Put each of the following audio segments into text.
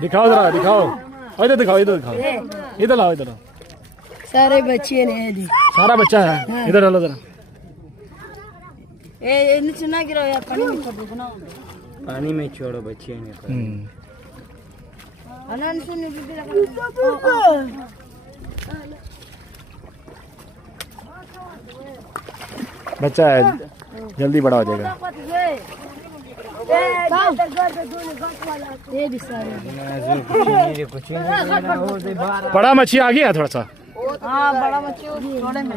दिखाओ जरा, दिखाओ इधर, दिखाओ इधर, दिखाओ इधर लाओ, इधर सारे बच्चे ने दी, सारा बच्चा है। इधर डालो जरा। ए नीचे ना गिरो यार, पानी में छोड़ दो ना, पानी में छोड़ो बच्चे ने। अनन सुन बीबी लगा बच्चा है, जल्दी बड़ा हो जाएगा। ये भी सारे बड़ा मच्छी आ गया थोड़ा सा। हाँ बड़ा मच्छी थोड़े में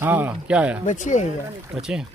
हाँ क्या है? बच्चे हैं बच्चे